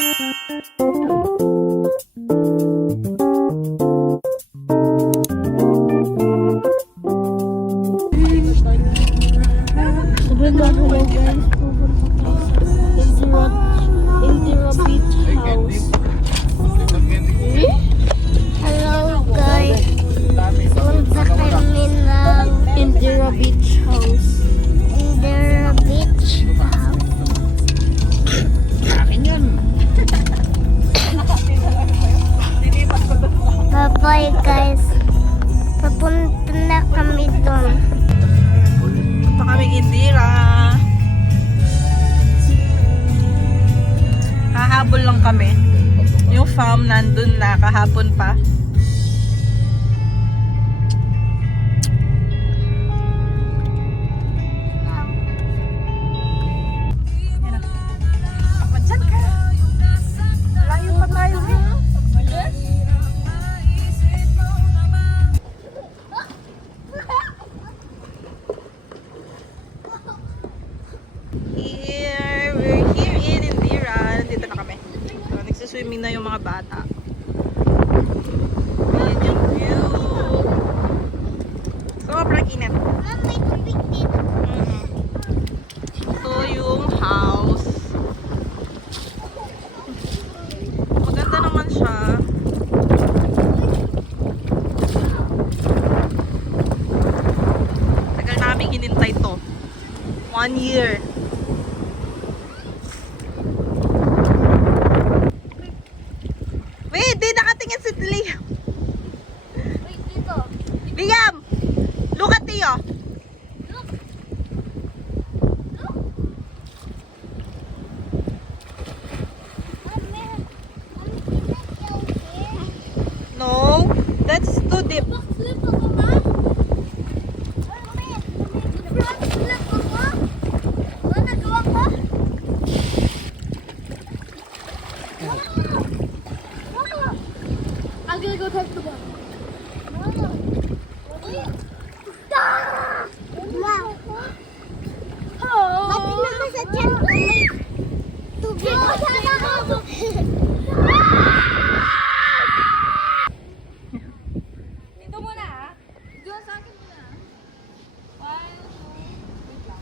Indira Beach House. Hello guys. Punta kami ng Indira Beach House. Indira Beach House. Bye-bye guys. Papunta na kami doon. Punta kaming Indira. Hahabol lang kami. Yung farm nandun na kahapon pa. Yan na. Madyan ka. Layo pa tayo eh. We're here in Indira. Nandito na kami. So, nagsiswimming na yung mga bata. Ayan yung view. Sobrang init. Ito yung house. Maganda naman siya. Tagal namin hinintay to. 1 year. Wait, di nakatingin si Liam. Wait, dito. Liam! Look at Tio. Look. No, that's too deep. I'm gonna go touch the ball. Pati naman sa tiyan ko may tubig. Dito muna ah. Doon sa akin muna. 1, 2, wait lang.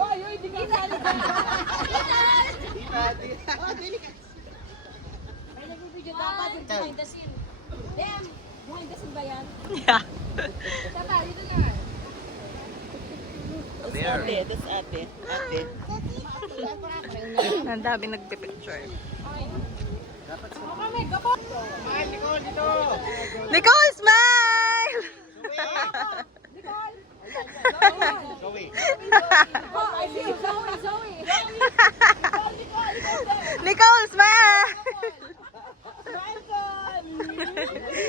Oh, yun, hindi ka sali ka. May nagbibideo dapat yung behind the scene. Damn! Behind the scene ba yan? Yeah. Tata, dito na. Ate, that's ate. Ate. Ang dami nagpipicture. Nicole, smile! Oh, I see Zoe. Nicole, smile!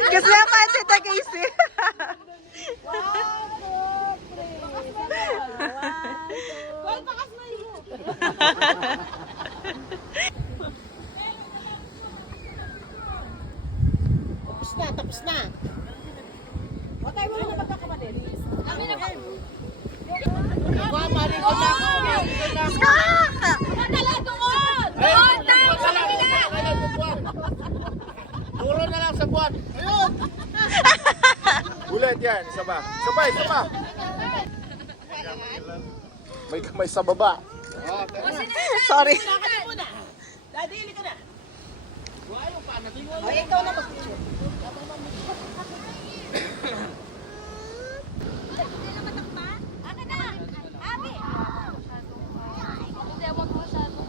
Kasi naman si Casey. Well, pakasmile mo. Tapos na. O tayo mo na magkakapatid. Kami na ba? Maliko na ako. Madala doon! Doon tayo sa kanila! Turo na lang sa buwan. Ayun! Ulit yan, isa ba? Isa pa. May kamay sa baba. Sorry. Daddy, hindi ka na. Ay, ikaw na mag-picture.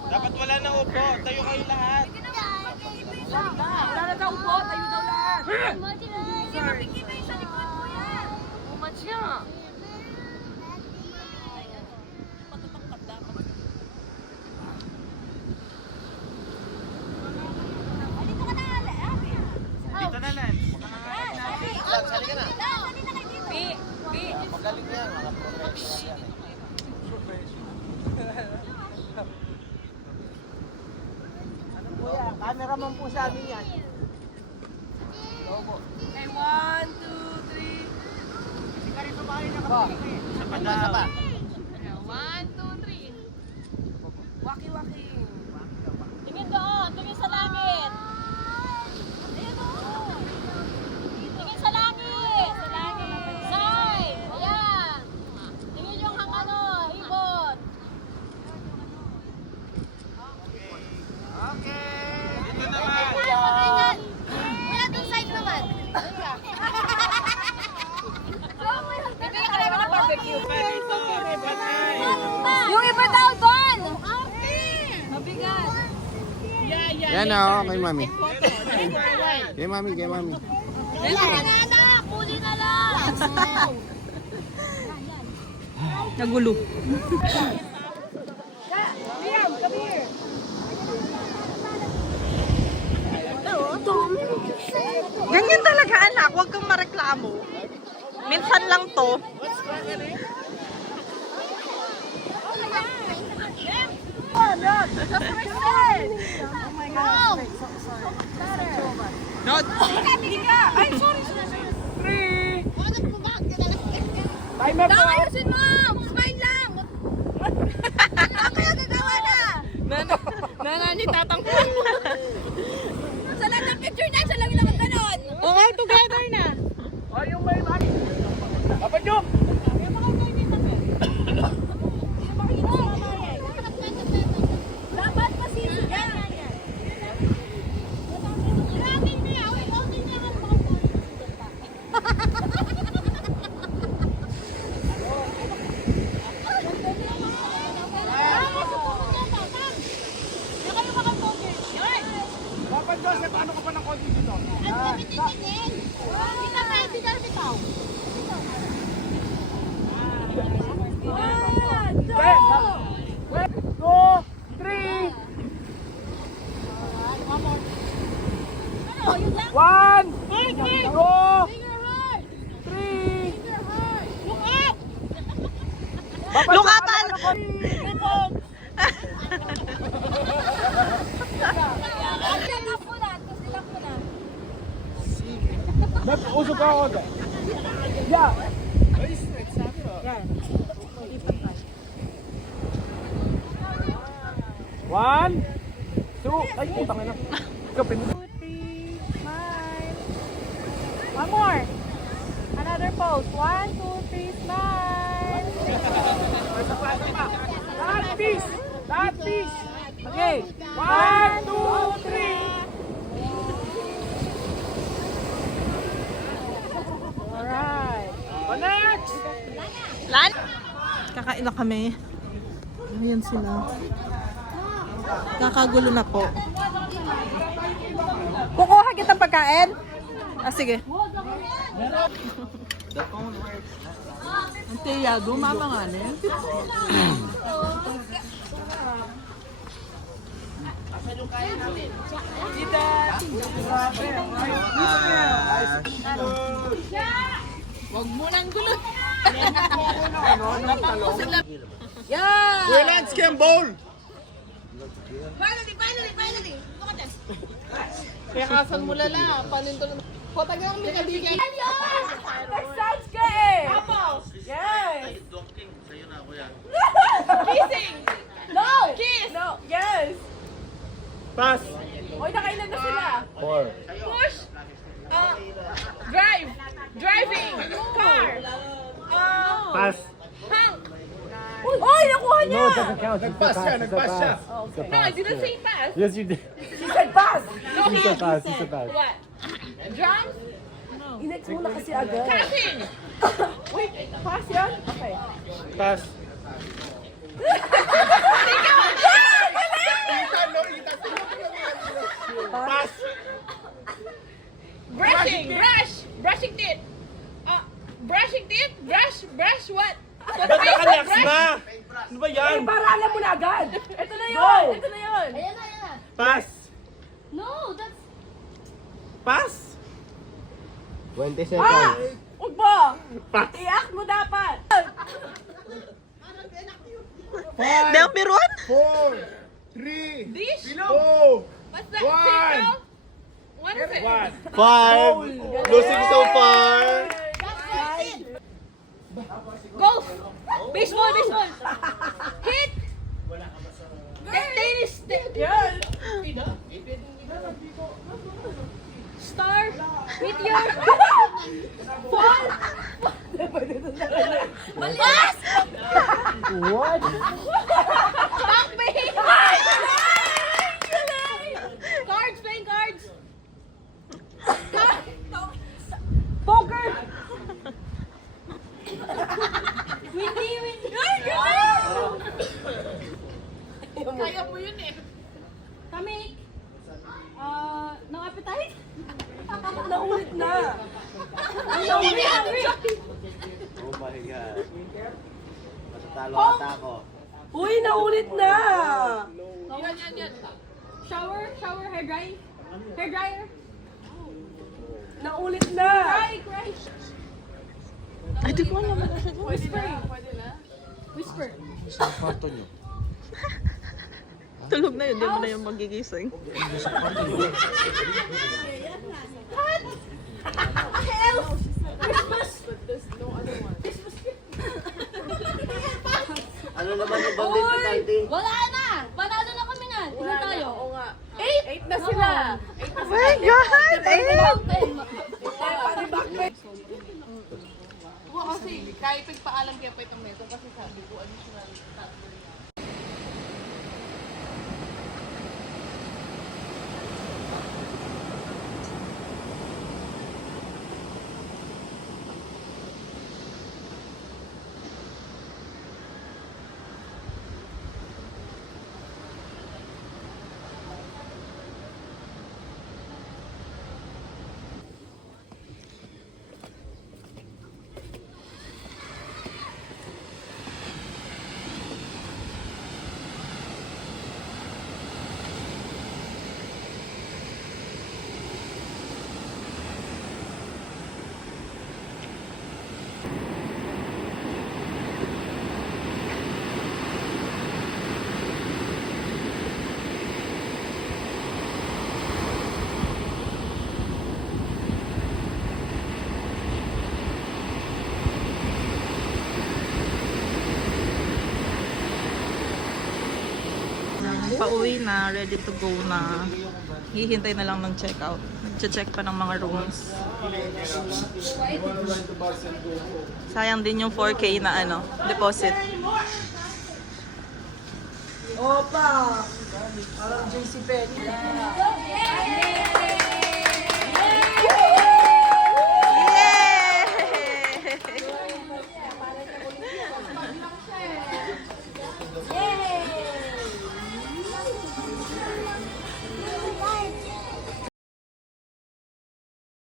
Dapat wala na upo. Tayo kayo lahat. Wala na daw po, tayo daw lahat. Dito na lang. Sali ka na. Magaling yan. Mga professional yan. Cameraman po sa amin yan. Okay, 1, 2, 3. Isa pa daw. 1, 2, 3. Waki-waki. Yan o, kay mami. Kay mami, kay mami. Huli na lang. Nagulo. Ganyan talaga anak, huwag kang mareklamo. Minsan lang to. No. Ay, sorry. Ayusin mo! Smile lang! Ano kaya gagawa na? Nanani tatang po. Sa lahat ng picture na, sa lang lang ang ganon. Oo, together na. Dapat masisigan. Papa Joseph, ano ka pa ng konti dito? Two, three. One, two, three. Lukapan! Usog ka ako. Yeah. One, two, ay, putang ina. Kapin. One more. Another pose. 1, 2, 3, smile. Lahat peace. Lahat peace. Okay. One, two, three. Alright. Next. Lan? Kakain na kami. Ayan sila. Kakagulo na po. Kukuha kitang pagkain? Ah, sige. Ang tiya, dumama nga na yan. Huwag mo nang gulo. Yeah! Relax, Bowl. Finally. Look at this. Kaya kasan mo lala. Paninto na. Potag lang may kabigay. Nag-touch ka eh! Apples! Yes! Kissing! No! Kiss! No! Yes! Pass. Oy, nakailan na sila? 4. Push! Drive! Driving! Car! Pass. Hang! Oy, nakuha niya! Nagpass siya, nagpass siya. No, I didn't say pass. Yes, you did. She said pass! No, He said pass, he said pass. What? Drums? Inex muna kasi agad. Catching! Wait, pass yan? Okay. Pass. Pass. Brushing! Brush! Brushing teeth! Brushing teeth? Brush what? Ba't nakalax na? Ano ba yan? Eh, para alam mo na agad. Ito na yun! Go! Ito na yun! Ayan na. Pass. No, that's... Pass. 20 Ah! seconds. Huwag mo! Pass. I-act mo dapat! Dahil biruan? 4, 3, Dish? 2, What's that? One. Circle? What is it? 1. 5. Losing so far. Golf! Baseball! Hit! Tennis! Yan! Star! Meteor! Fall! Pass! What? Backpain! Cards! Playing cards! Poker! Windy! Ay, Kaya mo yun eh. Kamik! No appetite? Naulit na. Naulit na. Oh my God. Matatalo ata ako. Uy, naulit na. Yan. Shower, hair dry. Hair dryer. Naulit na. Cry. Ay, di ko alam. Whisper. Pwede na. Whisper. Saan kwarto nyo? Tulog na yun, di mo na yung magigising. Ano naman yung bang difficulty? Wala na! Panalo na kami na! Ilan tayo? Oo nga. 8 na sila. Oh my God! Kasi kahit pagpaalam kaya pa itong neto kasi sabi ko additional tatlo. Pauwi na, ready to go na. Hihintay na lang ng check-out. Nag-check pa ng mga rooms. Sayang din yung 4K na deposit. Opa. Parang JC Penny.